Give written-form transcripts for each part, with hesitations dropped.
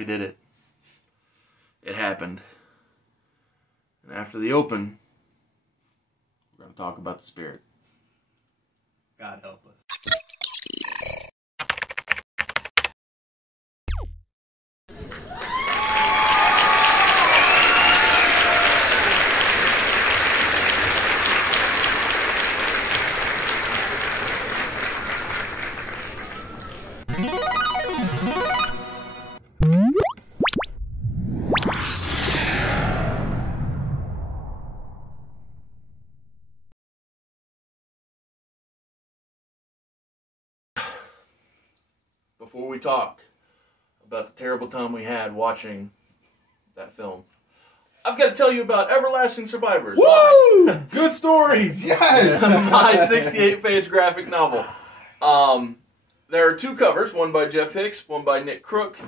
We did it. It happened. And after the open, we're going to talk about the Spirit. God help us. Before we talk about the terrible time we had watching that film, I've got to tell you about Everlasting Survivors. Woo! Good stories, yes! My 68-page graphic novel. There are two covers, one by Jeff Hicks, one by Nick Crook.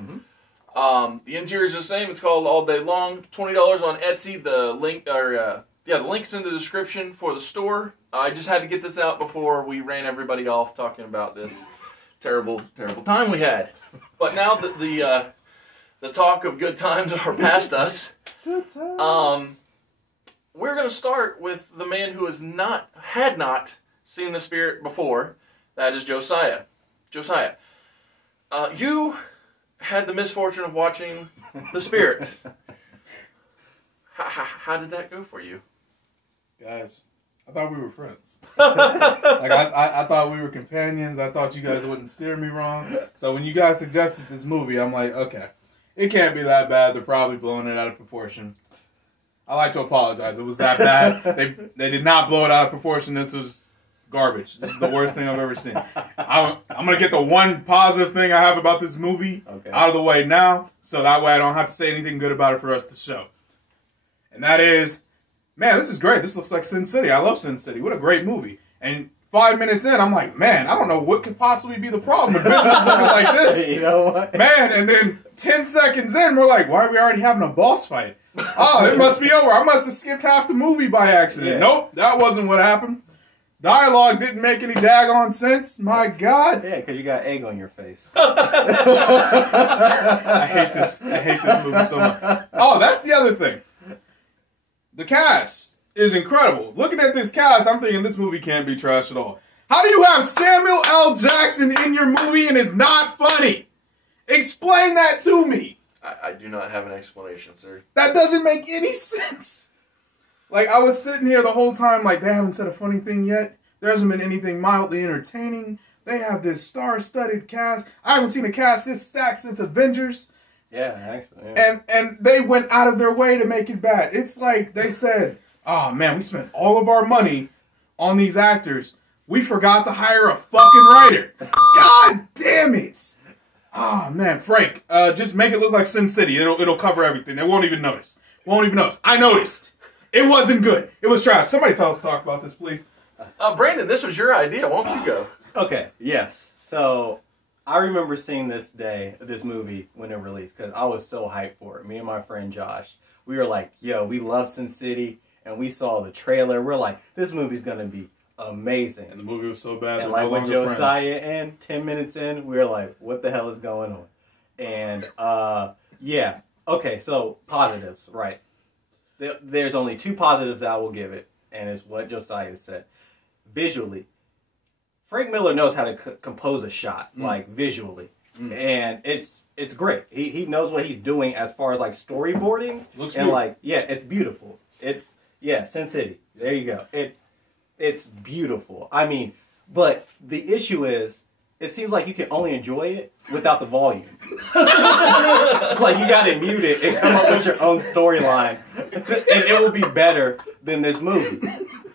The interior is the same. It's called All Day Long. $20 on Etsy. The link, the link's in the description for the store. I just had to get this out before we ran everybody off talking about this terrible time we had. But now that the talk of good times are past us, Good times. we're going to start with the man who had not seen the Spirit before. That is Josiah. Josiah, you had the misfortune of watching the Spirit. How did that go for you? Guys, I thought we were friends. I thought we were companions. I thought you guys wouldn't steer me wrong. So when you guys suggested this movie, I'm like, okay, it can't be that bad. They're probably blowing it out of proportion. I like to apologize. It was that bad. They did not blow it out of proportion. This was garbage. This is the worst thing I've ever seen. I'm going to get the one positive thing I have about this movie out of the way now, so that way I don't have to say anything good about it for us to show. And that is, man, this is great. This looks like Sin City. I love Sin City. What a great movie. And 5 minutes in, I'm like, man, I don't know what could possibly be the problem with business looking like this. You know what? Man, and then 10 seconds in, we're like, why are we already having a boss fight? Oh, it must be over. I must have skipped half the movie by accident. Yeah. Nope, that wasn't what happened. Dialogue didn't make any daggone sense. My God. Yeah, because you got egg on your face. I hate this movie so much. Oh, that's the other thing. The cast is incredible. Looking at this cast, I'm thinking this movie can't be trash at all. How do you have Samuel L. Jackson in your movie and it's not funny? Explain that to me. I do not have an explanation, sir. That doesn't make any sense. Like, I was sitting here the whole time like, they haven't said a funny thing yet. There hasn't been anything mildly entertaining. They have this star-studded cast. I haven't seen a cast this stacked since Avengers. Yeah, actually. Yeah. And they went out of their way to make it bad. It's like they said, oh, man, we spent all of our money on these actors. We forgot to hire a fucking writer. God damn it. Oh, man, Frank, just make it look like Sin City. It'll cover everything. They won't even notice. Won't even notice. I noticed. It wasn't good. It was trash. Somebody tell us to talk about this, please. Brandon, this was your idea. Why don't you go? Okay, yes. So, I remember seeing this movie when it released, because I was so hyped for it. Me and my friend Josh, we were like, yo, we love Sin City, and we saw the trailer. We're like, this movie's going to be amazing. And the movie was so bad. And like with Josiah in, 10 minutes in, we were like, what the hell is going on? And, yeah. Okay, so positives, right. There's only two positives I will give it, and it's what Josiah said. Visually, Frank Miller knows how to compose a shot, like visually, and it's great. He knows what he's doing as far as like storyboarding. Looks and beautiful. like it's beautiful. It's Sin City. There you go. It's beautiful. I mean, but the issue is, it seems like you can only enjoy it without the volume. Like, you gotta mute it and come up with your own storyline, and it will be better than this movie.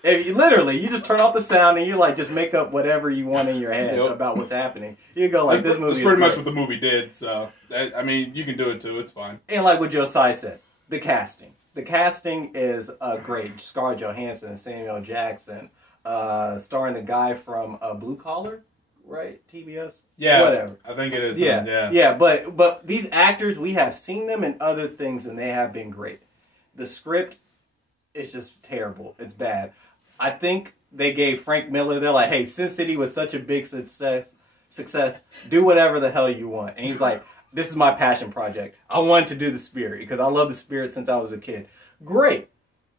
If you just turn off the sound and you like just make up whatever you want in your head about what's happening. You go like, this movie. That's pretty much what the movie did. So I mean, you can do it too. It's fine. And like what Josiah said, the casting. The casting is great. Scarlett Johansson, Samuel Jackson, starring the guy from Blue Collar. Right? TBS? Yeah. Whatever. I think it is. Yeah. Yeah, but these actors, we have seen them in other things and they have been great. The script is just terrible. It's bad. I think they gave Frank Miller, they're like, hey, Sin City was such a big success. Do whatever the hell you want. And he's like, this is my passion project. I wanted to do the Spirit because I love the Spirit since I was a kid. Great.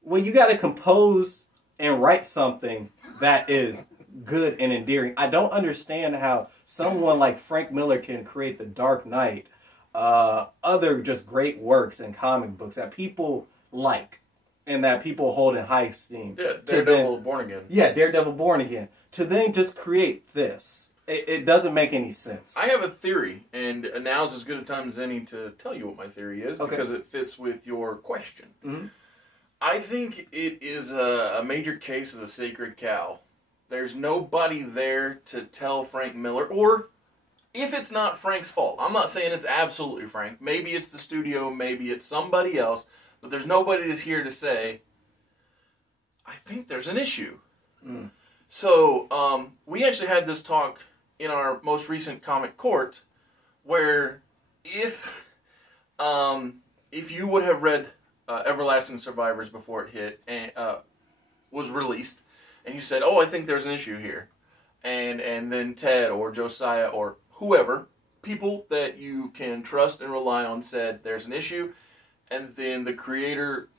Well, you got to compose and write something that is good and endearing. I don't understand how someone like Frank Miller can create The Dark Knight, other just great works and comic books that people like and that people hold in high esteem. Yeah, Daredevil Born Again. Yeah, Daredevil Born Again. To then just create this. It doesn't make any sense. I have a theory, and now's as good a time as any to tell you what my theory is, because it fits with your question. Mm-hmm. I think it is a major case of the sacred cow. There's nobody there to tell Frank Miller, or if it's not Frank's fault. I'm not saying it's absolutely Frank. Maybe it's the studio, maybe it's somebody else, but there's nobody that's here to say, I think there's an issue. Mm. So, we actually had this talk in our most recent comic court, where if you would have read Everlasting Survivors before it hit and was released, and you said, "Oh, I think there's an issue here," and then Ted or Josiah or whoever, people that you can trust and rely on, said there's an issue, and then the creator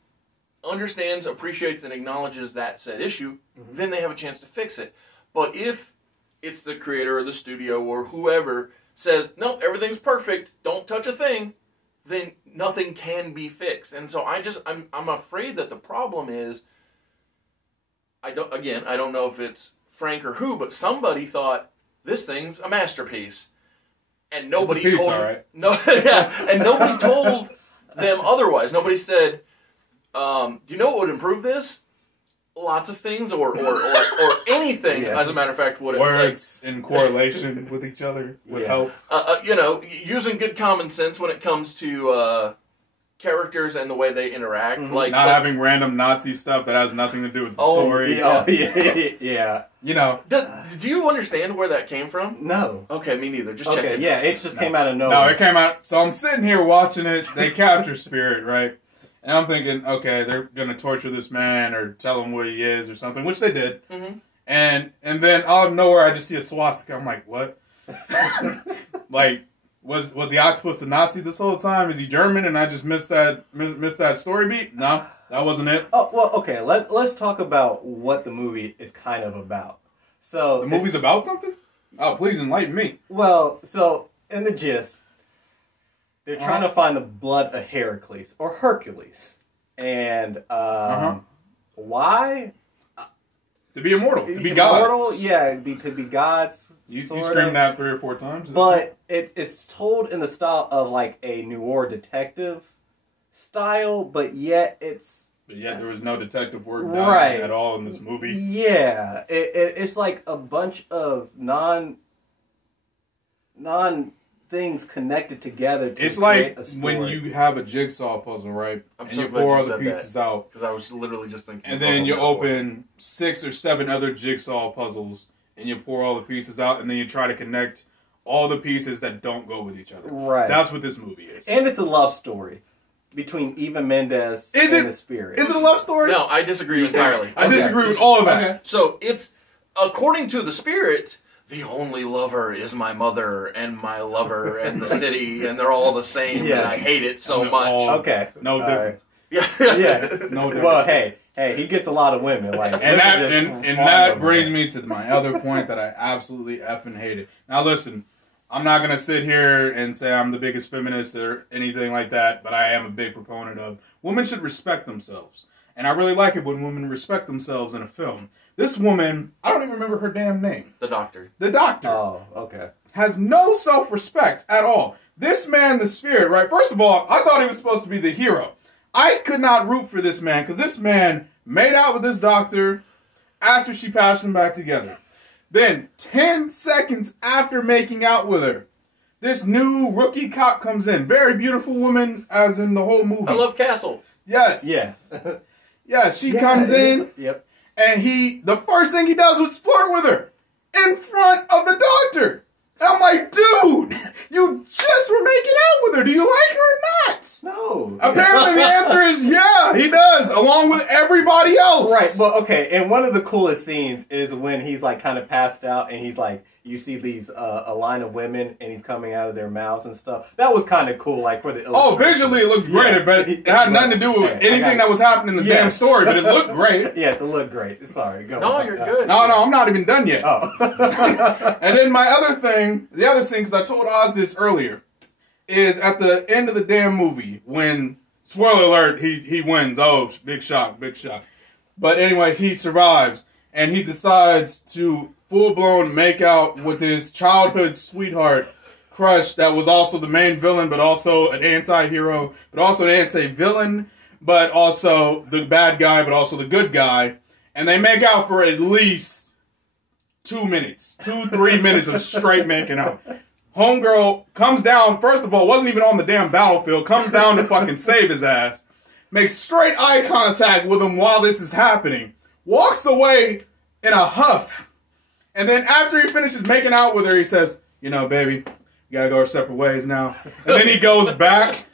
understands, appreciates, and acknowledges that said issue, then they have a chance to fix it. But if it's the creator or the studio or whoever says, no, everything's perfect, don't touch a thing, then nothing can be fixed. And so I'm afraid that the problem is, I don't know if it's Frank or who, but somebody thought this thing's a masterpiece. And nobody it's a piece, told all right. and nobody told them otherwise. Nobody said, do you know what would improve this? Lots of things, or anything. Yeah. As a matter of fact, would Words in correlation with each other would help. Using good common sense when it comes to characters and the way they interact, Not having random Nazi stuff that has nothing to do with the story. Yeah. You know. Do you understand where that came from? No. Okay, me neither. Just Okay, checking. yeah, it just came out of nowhere. No, it came out. So I'm sitting here watching it. They capture Spirit, right? And I'm thinking, okay, they're going to torture this man or tell him what he is or something, which they did. Mm-hmm. And then out of nowhere, I just see a swastika. I'm like, what? Like, was the octopus a Nazi this whole time? Is he German and I just missed that story beat? No, that wasn't it. Oh, well, okay, let's talk about what the movie is kind of about. So The movie's about something? Oh, please enlighten me. Well, so in the gist, they're trying to find the blood of Heracles or Hercules, and why? To be immortal, to be immortal, gods. yeah, to be gods. You screamed that 3 or 4 times. But it's told in the style of like a noir detective style, but yet there was no detective work done at all in this movie. Yeah, it's like a bunch of non things connected together to It's create like a story. when you have a jigsaw puzzle, right? I'm and so you glad pour you all the said pieces that, out. because I was literally just thinking. And then you open 6 or 7 other jigsaw puzzles, and you pour all the pieces out, and then you try to connect all the pieces that don't go with each other. Right. That's what this movie is. And it's a love story between Eva Mendes and the Spirit. Is it a love story? No, I disagree entirely. I disagree with all of that. Okay. So it's, according to the Spirit, the only lover is my mother and my lover and the city, and they're all the same, and I hate it so much. Okay. No difference. Yeah. No difference. Well, hey, he gets a lot of women. Like, And that brings me to my other point that I absolutely effing hated. Now listen, I'm not going to sit here and say I'm the biggest feminist or anything like that, but I am a big proponent of women should respect themselves. And I really like it when women respect themselves in a film. This woman, I don't even remember her damn name. The Doctor. The Doctor. Oh, okay. Has no self-respect at all. This man, the Spirit, right? First of all, I thought he was supposed to be the hero. I could not root for this man because this man made out with this doctor after she patched them back together. Then, 10 seconds after making out with her, this new rookie cop comes in. Very beautiful woman, as in the whole movie. I love Castle. Yes. Yeah. Yeah, she comes in. Yep. And the first thing he does was flirt with her in front of the doctor. And I'm like, dude, you just were making out with her. Do you like her or not? No. Apparently the answer is yeah, he does, along with everybody else. Right, but okay, and one of the coolest scenes is when he's like kind of passed out and he's like, you see these a line of women and he's coming out of their mouths and stuff. That was kind of cool, like for the visually it looked great, but it had nothing to do with anything that was happening in the damn story. But it looked great. Yes, it looked great. Sorry, go. No, you're good. No, I'm not even done yet. Oh. And then my other thing, the other scene, because I told Oz this earlier, is at the end of the damn movie when, spoiler alert, he wins. Oh, big shock, big shock. But anyway, he survives, and he decides to full-blown make out with his childhood sweetheart, Crush, that was also the main villain, but also an anti-hero, but also an anti-villain, but also the bad guy, but also the good guy. And they make out for at least 2 minutes, 2-3 minutes of straight making out. Homegirl comes down, first of all, wasn't even on the damn battlefield, comes down to fucking save his ass, makes straight eye contact with him while this is happening, walks away in a huff, and then after he finishes making out with her, he says, you know, baby, we gotta go our separate ways now. And then he goes back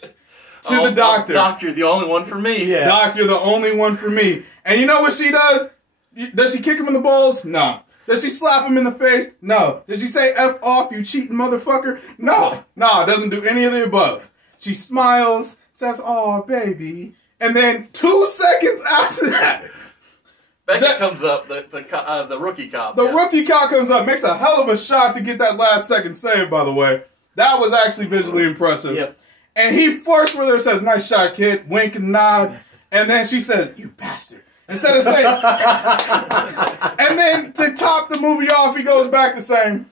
to the doctor. Doc, you're the only one for me. Yeah. Doc, you're the only one for me. And you know what she does? Does she kick him in the balls? No. Does she slap him in the face? No. Does she say F off, you cheating motherfucker? No. No, doesn't do any of the above. She smiles, says, oh, baby. And then 2 seconds after that, Beckett comes up, the rookie cop. the rookie cop comes up, makes a hell of a shot to get that last second save, by the way. That was actually visually impressive. Yep. And he flirts with her, says, nice shot, kid, wink and nod. And then she says, you bastard. Instead of saying, and then to top the movie off, he goes back to saying,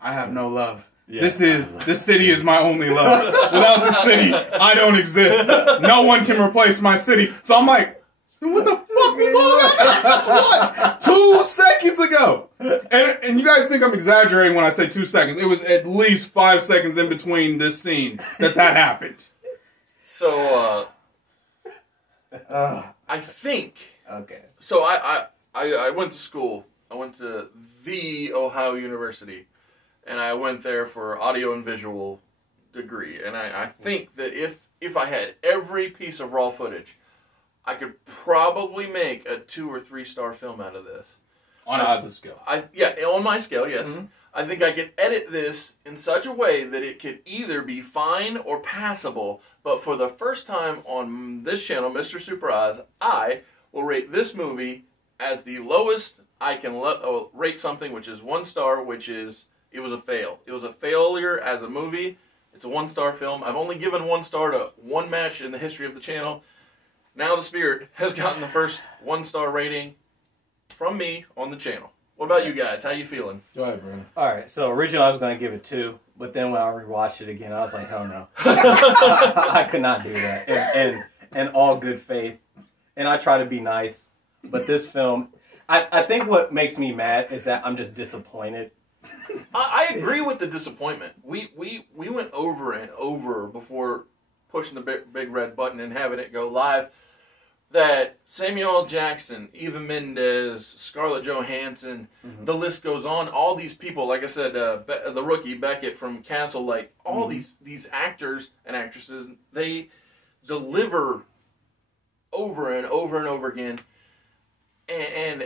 I have no love. Yeah. This city is my only love. Without the city, I don't exist. No one can replace my city. So I'm like, what the fuck was all that I just watched 2 seconds ago? And you guys think I'm exaggerating when I say 2 seconds. It was at least 5 seconds in between this scene that happened. So, I think... Okay. So I went to school. I went to the Ohio University, and I went there for audio and visual degree. And I think that if I had every piece of raw footage, I could probably make a 2 or 3 star film out of this. On Oz's scale. On my scale, yes. Mm-hmm. I think I could edit this in such a way that it could either be fine or passable. But for the first time on this channel, Mr. Super Oz, I will rate this movie as the lowest I can rate something, which is 1 star, which is, it was a fail. It was a failure as a movie. It's a 1 star film. I've only given 1 star to one match in the history of the channel. Now the Spirit has gotten the first 1 star rating from me on the channel. What about you guys? How you feeling? Go ahead, Brandon. Alright, so originally I was going to give it 2, but then when I rewatched it again, I was like, hell no. I could not do that. And all good faith. And I try to be nice, but this film, I think what makes me mad is that I'm just disappointed. I agree with the disappointment. We went over and over before pushing the big red button and having it go live that Samuel L. Jackson, Eva Mendes, Scarlett Johansson, the list goes on. All these people, like I said, the rookie Beckett from Castle, like all these actors and actresses, they deliver over and over and over again, and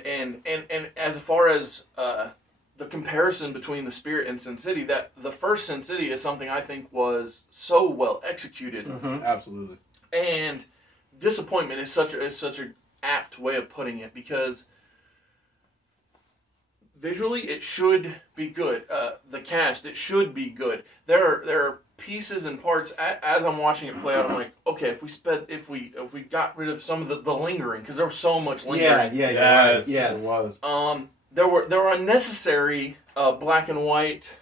as far as the comparison between The Spirit and Sin City, that the first Sin City is something I think was so well executed. Absolutely. And disappointment is such an apt way of putting it, because visually it should be good. The cast, it should be good. There are pieces and parts as I'm watching it play out. I'm like, okay, if we got rid of some of the lingering, because there was so much lingering. Yes, it was. There were unnecessary black and white.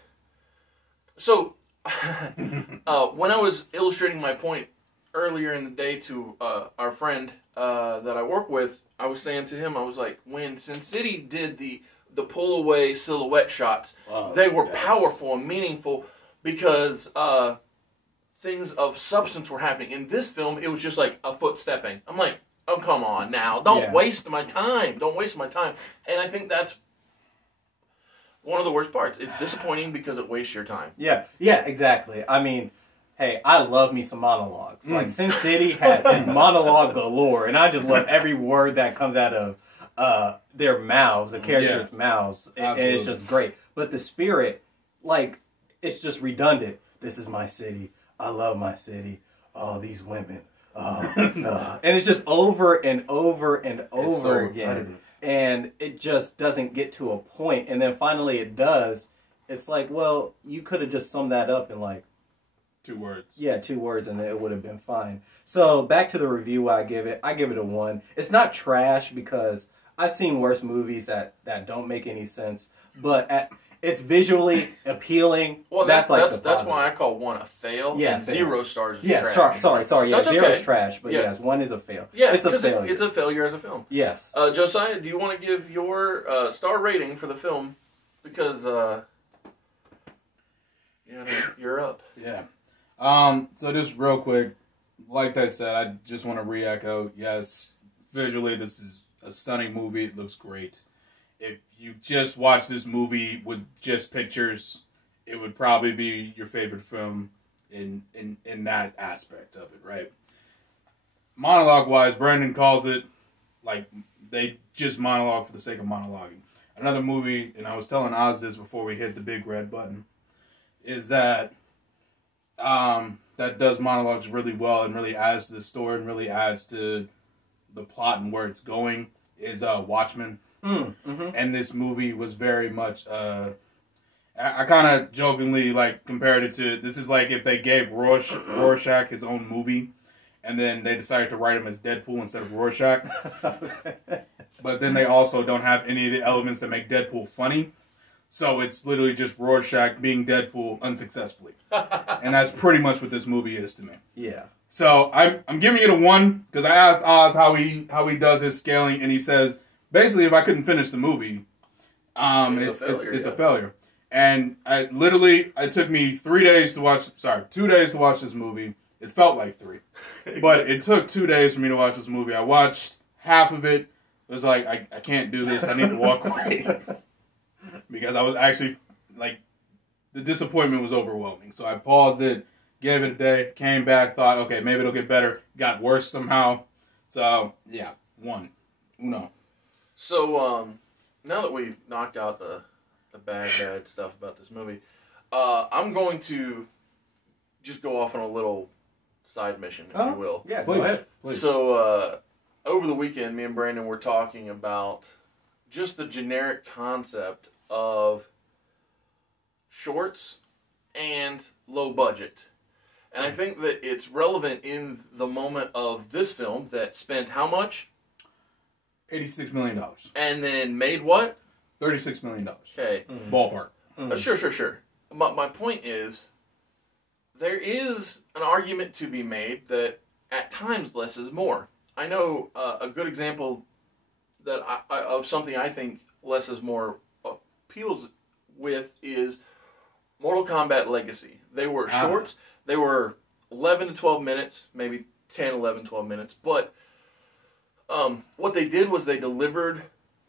So when I was illustrating my point earlier in the day to our friend that I work with, I was saying to him, I was like, when Sin City did the pull away silhouette shots, they were powerful and meaningful, because things of substance were happening. In this film, it was just like a foot stepping. I'm like, oh, come on now. Don't waste my time. Don't waste my time. And I think that's one of the worst parts. It's disappointing because it wastes your time. Yeah, exactly. I mean, hey, I love me some monologues. Like, Sin City had this monologue galore, and I just love every word that comes out their mouths, the characters' mouths, and it's just great. But the spirit, like, it's just redundant. This is my city. I love my city. Oh, these women. And it's just over and over and over again. Repetitive. And it just doesn't get to a point. And then finally it does. It's like, well, you could have just summed that up in like 2 words. Yeah, 2 words, and it would have been fine. So back to the review I give it a 1. It's not trash because I've seen worse movies that don't make any sense, but it's visually appealing. Well, that's why I call 1 a fail. Yeah, and 0 stars is trash. Sorry. Yeah, 0 is trash, but yes, 1 is a fail. Yeah, it's a failure. It's a failure as a film. Yes. Josiah, do you want to give your star rating for the film? Because you're up. Yeah. So just real quick, like I said, I just want to re-echo. Yes, visually, this is a stunning movie. It looks great. If you just watch this movie with just pictures, it would probably be your favorite film in that aspect of it, right? Monologue-wise, Brandon calls it, like, they just monologue for the sake of monologuing. Another movie, and I was telling Oz this before we hit the big red button, is that that does monologues really well and really adds to the story and really adds to the plot and where it's going, is Watchmen. And this movie was very much I kind of jokingly like compared it to, this is like if they gave Rorschach his own movie and then they decided to write him as Deadpool instead of Rorschach. But then they also don't have any of the elements that make Deadpool funny. So it's literally just Rorschach being Deadpool unsuccessfully. And that's pretty much what this movie is to me. Yeah. So I'm giving it a 1 because I asked Oz how he does his scaling, and he says basically if I couldn't finish the movie, it's a failure. And it took me 2 days to watch this movie. It felt like 3. But it took 2 days for me to watch this movie. I watched half of it. It was like, I can't do this. I need to walk away. Because I was actually, like, the disappointment was overwhelming. So I paused it, gave it a day, came back, thought, okay, maybe it'll get better. Got worse somehow. So, yeah, 1. Uno. So, now that we've knocked out the bad stuff about this movie, I'm going to just go off on a little side mission, if you will. Yeah, go ahead. Please. So, over the weekend, me and Brandon were talking about just the generic concept of shorts and low budget. And I think that it's relevant in the moment of this film that spent how much? $86 million. And then made what? $36 million. Okay. Ballpark. Sure. My point is, there is an argument to be made that at times less is more. I know a good example that of something I think less is more appeals with is Mortal Kombat Legacy. They were shorts. They were 11 to 12 minutes, maybe 10, 11, 12 minutes. But what they did was they delivered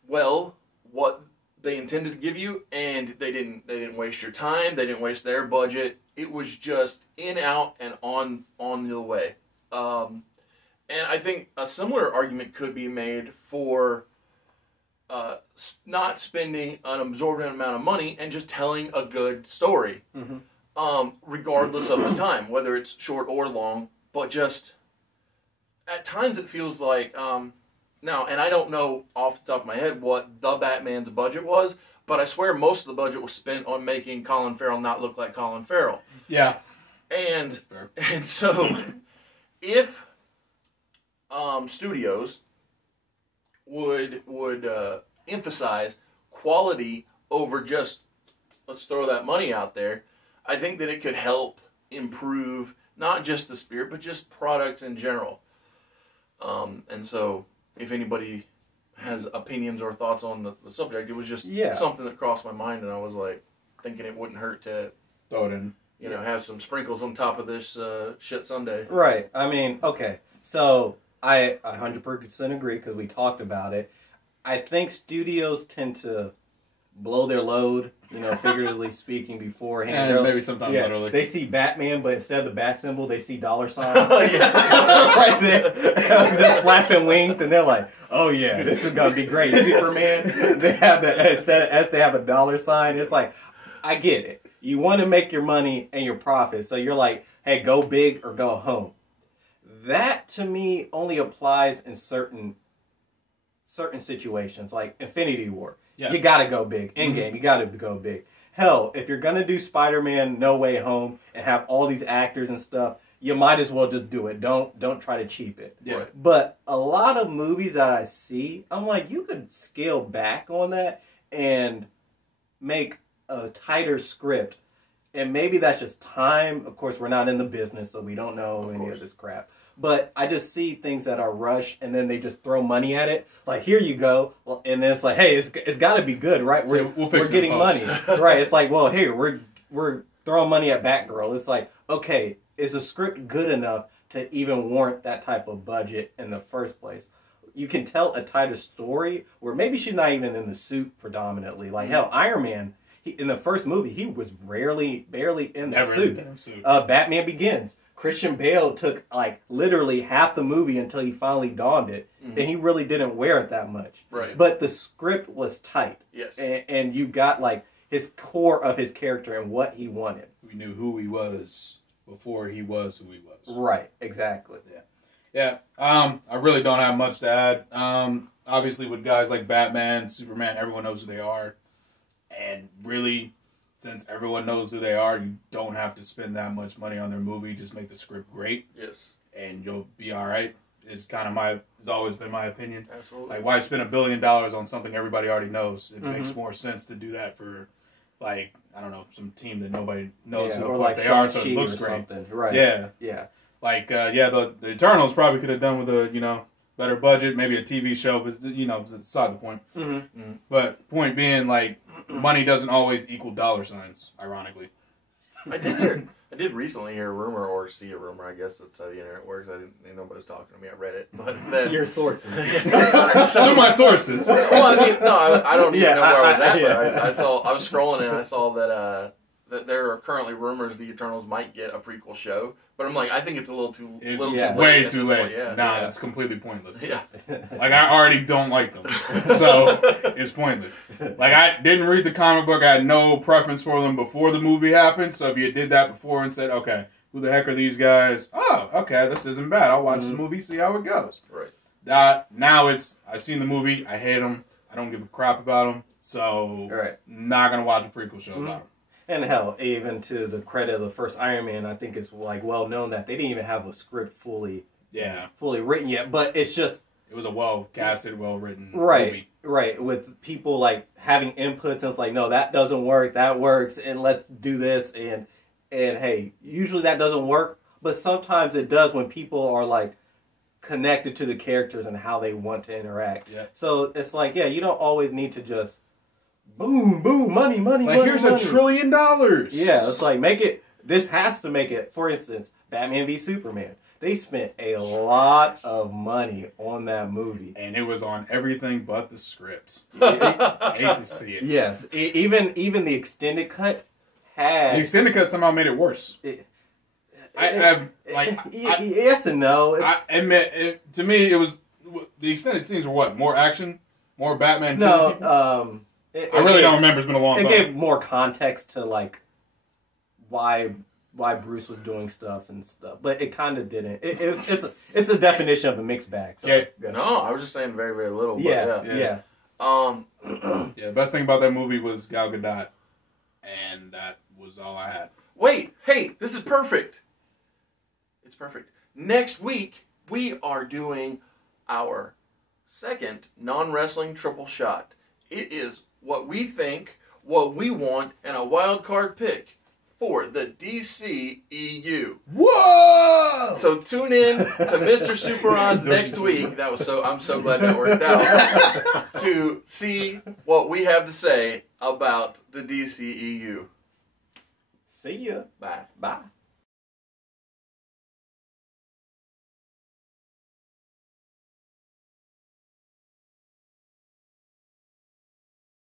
well what they intended to give you, and they didn't waste your time. They didn't waste their budget. It was just in, out, and on the way. And I think a similar argument could be made for not spending an absorbent amount of money and just telling a good story, regardless of the time, whether it's short or long. But just at times it feels like now, and I don't know off the top of my head what the Batman's budget was, but I swear most of the budget was spent on making Colin Farrell not look like Colin Farrell. Yeah, and so if studios would emphasize quality over just let's throw that money out there, I think that it could help improve not just the spirit but just products in general. And so if anybody has opinions or thoughts on the subject, it was just something that crossed my mind, and I was like thinking it wouldn't hurt to throw it in, have some sprinkles on top of this shit sundae. Right. I mean, okay, so I 100% agree because we talked about it. I think studios tend to blow their load, figuratively speaking, beforehand. And maybe sometimes literally. They see Batman, but instead of the bat symbol, they see dollar signs. Yes. Right there. Just flapping wings, and they're like, oh yeah, this is going to be great. Superman, they have they have a dollar sign. It's like, I get it. You want to make your money and your profit, so you're like, hey, go big or go home. That, to me, only applies in certain situations, like Infinity War. Yeah. You got to go big. Endgame, you got to go big. Hell, if you're going to do Spider-Man No Way Home and have all these actors and stuff, you might as well just do it. Don't try to cheap it. Yeah. But a lot of movies that I see, I'm like, you could scale back on that and make a tighter script. And maybe that's just time. Of course, we're not in the business, so we don't know any of this crap. But I just see things that are rushed, and then they just throw money at it. Like, here you go. Well, and then it's like, hey, it's got to be good, right? We're getting money. Right. It's like, well, here, we're throwing money at Batgirl. It's like, okay, is the script good enough to even warrant that type of budget in the first place? You can tell a tighter story where maybe she's not even in the suit predominantly. Like, hell, Iron Man, in the first movie, he was barely in the suit. Batman Begins. Christian Bale took like literally half the movie until he finally donned it, and he really didn't wear it that much. Right. But the script was tight. Yes. And you got like his core of his character and what he wanted. We knew who he was before he was who he was. Right. Exactly. Yeah. I really don't have much to add. Obviously, with guys like Batman, Superman, everyone knows who they are, and really, since everyone knows who they are, you don't have to spend that much money on their movie. Just make the script great. Yes. And you'll be all right. It's always been my opinion. Absolutely. Like, why spend $1 billion on something everybody already knows? It makes more sense to do that for, like, I don't know, some team that nobody knows who the fuck they are, so it looks great. Something. Right. Yeah. Like, the Eternals probably could have done with a, better budget, maybe a TV show, but, it's beside the point. But point being, like, money doesn't always equal dollar signs, ironically. I did recently hear a rumor, or see a rumor, I guess that's how the internet works. Nobody was talking to me, I read it. But then, your sources. They're my sources. Well, I mean, no, I don't even know where I was at, but I was scrolling and I saw that there are currently rumors the Eternals might get a prequel show. But I'm like, I think it's a little too late. Way too late. Yeah. It's completely pointless. Yeah. Like, I already don't like them. So, it's pointless. Like, I didn't read the comic book. I had no preference for them before the movie happened. So, if you did that before and said, okay, who the heck are these guys? Oh, okay, this isn't bad. I'll watch the movie, see how it goes. Right. Now I've seen the movie. I hate them. I don't give a crap about them. So, not going to watch a prequel show about them. And hell, even to the credit of the first Iron Man, I think it's like well known that they didn't even have a script fully written yet. But it's just it was a well casted, well written movie. Right, with people like having inputs, and it's like, no, that doesn't work, that works, and let's do this, and hey, usually that doesn't work, but sometimes it does when people are like connected to the characters and how they want to interact. Yeah. So it's like, you don't always need to just boom, money, here's money. $1 trillion. Yeah, it's like, this has to make it, for instance, Batman v Superman. They spent a lot of money on that movie. And it was on everything but the script. I hate to see it. Yes, even the extended cut had... The extended cut somehow made it worse. Yes and no. I admit, to me, it was... The extended scenes were what? More action? More Batman? No, I really don't remember. It's been a long time. It gave more context to like why Bruce was doing stuff and stuff, but it kind of didn't. It's a definition of a mixed bag. So. Yeah. No, I was just saying very, very little. But yeah. The best thing about that movie was Gal Gadot, and that was all I had. Wait, hey, this is perfect. It's perfect. Next week we are doing our second non-wrestling triple shot. It is what we think, what we want, and a wild card pick for the DCEU. Whoa! So tune in to Mr. Super Oz next week. I'm so glad that worked out. To see what we have to say about the DCEU. See ya. Bye. Bye.